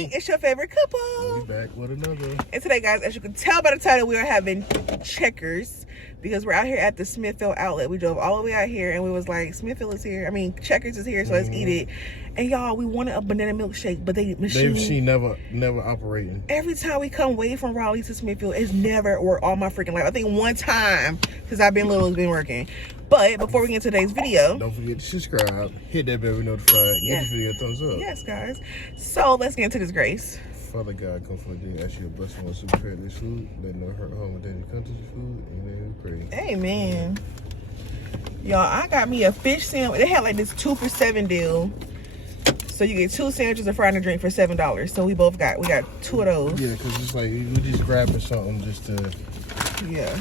gang. It's your favorite couple. We back with another. And today, guys, as you can tell by the title, we are having Checkers because we're out here at the Smithfield outlet. We drove all the way out here and we was like, Smithfield is here. I mean, Checkers is here, so let's eat it. And y'all, we wanted a banana milkshake, but they machine never operating. Every time we come way from Raleigh to Smithfield, it's never worked all my freaking life. I think one time, because I've been little, it's been working. But before we get into today's video, don't forget to subscribe, hit that bell notified, give this video a thumbs up. Yes, guys. So let's get into this, Grace. Father God, come for the day, ask you a blessing on super fat this food, let no hurt, harm, or danger come to the food, and then we pray. Amen. Y'all, I got me a fish sandwich. They had like this 2 for $7 deal. So you get 2 sandwiches, a fry, and a drink for $7. So we got 2 of those. Yeah, because it's like we just grabbing something just to. Yeah.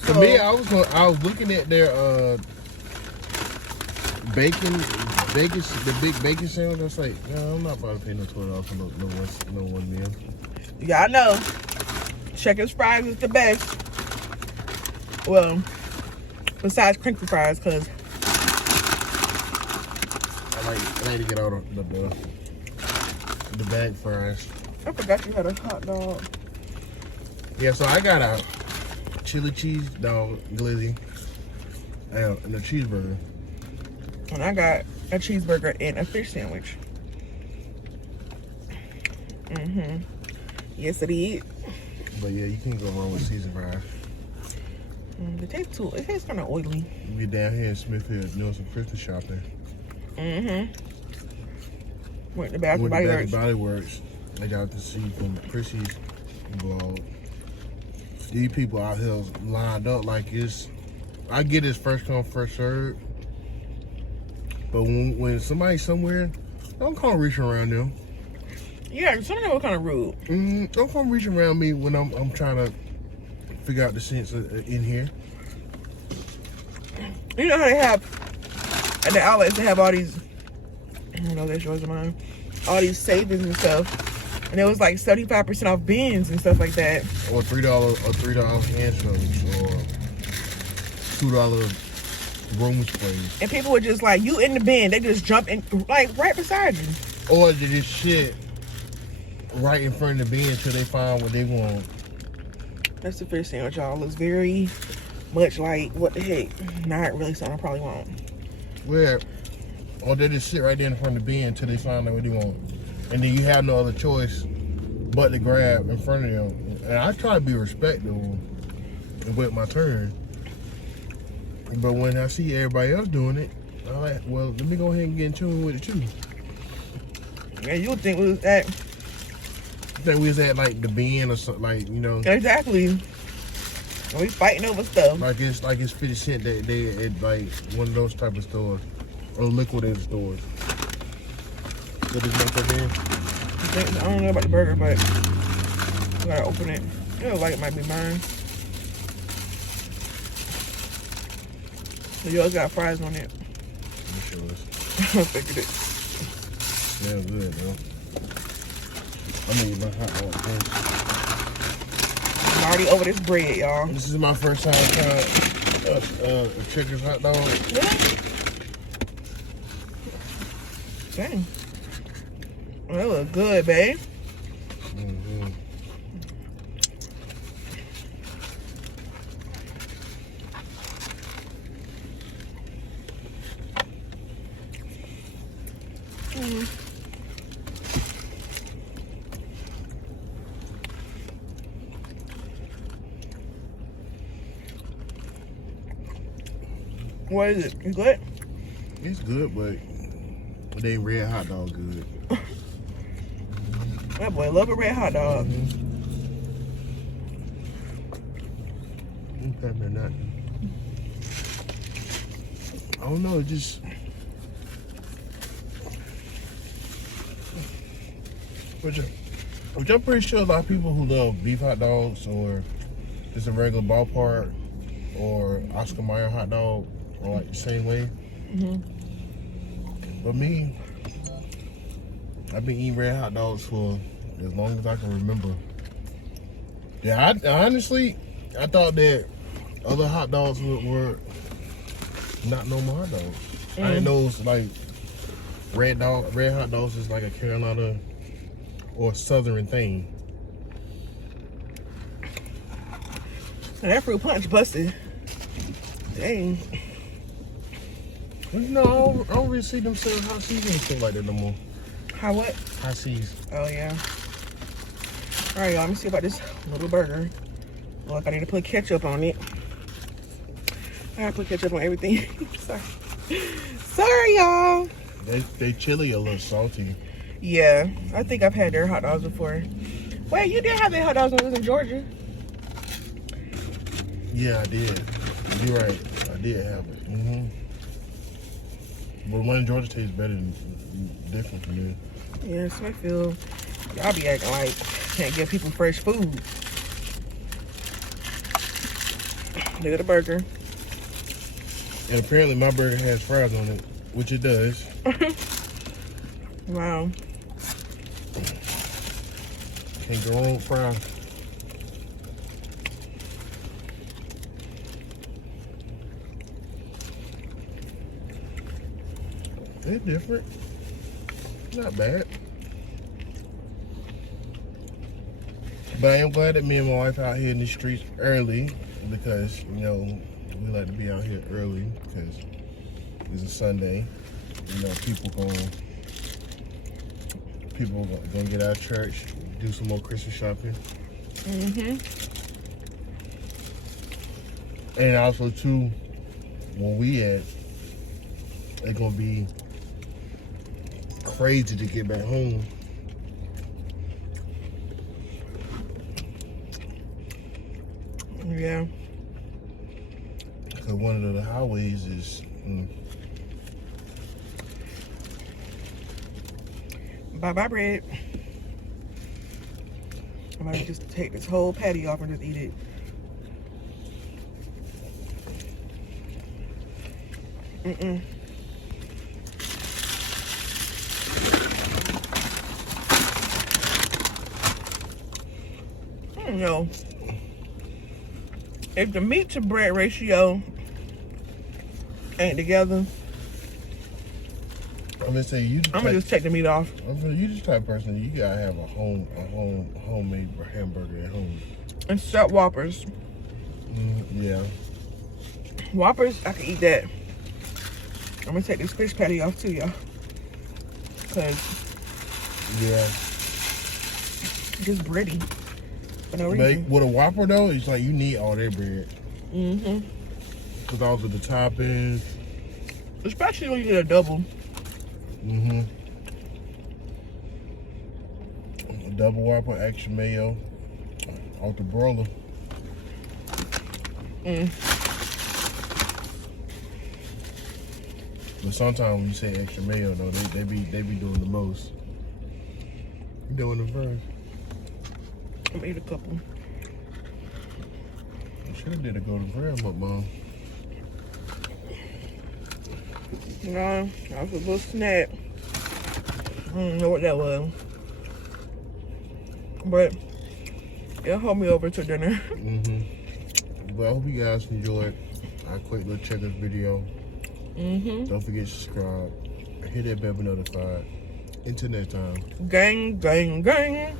For me, I was looking at their bacon, the big bacon sandwich. I was like, no, I'm not about to pay no $12 for no one meal. Y'all know, Checkers fries is the best. Well, besides crinkle fries, because I like to get out of the bag fries. I forgot you had a hot dog. Yeah, so I got a chili cheese dog glizzy and a cheeseburger. And I got a cheeseburger and a fish sandwich. Yes, it is. But yeah, you can't go wrong with seasoned fries. It tastes kind of oily. We down here in Smithfield doing some Christmas shopping. Went to Bath and Body Works. I got to see from Chrissy's vlog. These people out here lined up like it's. I get it's first come, first serve. But when somebody's somewhere, don't come reaching around them. Yeah, some of them were kind of rude. Don't come reaching around me when I'm trying to figure out the sense in here. You know how they have at the outlets, they have all these, I don't know, that's yours or mine, all these savings and stuff. And it was like 75% off bins and stuff like that. Or $3 hand soaps, or $2 room sprays. And people were just like, you in the bin, they just jump in, like right beside you. Or they just shit right in front of the bin until they find what they want. That's the fish sandwich, y'all. Looks very much like, what the heck? Not really something I probably won't. Where, or they just sit right there in front of the bin until they find out what they want. And then you have no other choice but to grab in front of them. And I try to be respectful and wait my turn. But when I see everybody else doing it, I'm like, well, let me go ahead and get in tune with it too. Yeah, you would think we was at... We was at like the bin or something, like, you know. Exactly. We fighting over stuff. Like it's 50 cent they at like one of those type of stores. Or liquidator stores. What is that in? I don't know about the burger, but I gotta open it. It looks like it might be mine. So yours got fries on it. I'm sure it's. I figured it. Smells good, though. I'm gonna eat my hot dog first. I'm already over this bread, y'all. This is my first time trying a Checkers hot dog. Really? Dang. That look good, babe. What is it? It's good? It's good, but it ain't red hot dog good. That boy love a red hot dog. I don't know, it just... Which I'm pretty sure a lot of people who love beef hot dogs or just a regular ballpark or Oscar Mayer hot dog are like the same way. But me, I've been eating red hot dogs for as long as I can remember. Yeah, I honestly thought that other hot dogs were not normal hot dogs. I didn't know it was like red hot dogs is like a Carolina or southern thing. And that fruit punch busted. Dang. No, I don't really see them selling hot seas and stuff like that no more. How what? Hot seas. Oh yeah. All right, y'all. Let me see about this little burger. Look, I need to put ketchup on it. I gotta put ketchup on everything. Sorry, y'all. They chili a little salty. Yeah, I think I've had their hot dogs before. Wait, you did have their hot dogs when we was in Georgia. Yeah, I did. You're right. I did have it. But one in Georgia tastes better than different from this. Yeah, Smithfield. Y'all be acting like can't give people fresh food. Look at the burger. And apparently my burger has fries on it, which it does. Wow. Can't go wrong with fries. They're different. Not bad. But I am glad that me and my wife are out here in the streets early because, you know, we like to be out here early because it's a Sunday. You know, people gonna get out of church, do some more Christmas shopping. And also too, when we at, it's gonna be crazy to get back home. Yeah. Because one of the highways is Bye-bye bread. I'm gonna just take this whole patty off and just eat it. I don't know. If the meat to bread ratio ain't together, I'm gonna say you. I'm gonna just take the meat off. You just type of person. You gotta have a homemade hamburger at home. Except Whoppers. Yeah. Whoppers, I can eat that. I'm gonna take this fish patty off too, y'all. Cause yeah, just bready for no reason. With a Whopper though, it's like you need all that bread. Cause all of the toppings. Especially when you get a double. A double Whopper, extra mayo, off the broiler. But sometimes when you say extra mayo though, they be doing the most. You doing the first? I'm gonna eat a couple. I should have did a golden brown mukbang. No, that was a little snack. I don't know what that was. But it'll hold me over to dinner. Well, I hope you guys enjoyed our quick little checkers video. Don't forget to subscribe. Hit that bell to be notified. Until next time. Gang, gang, gang.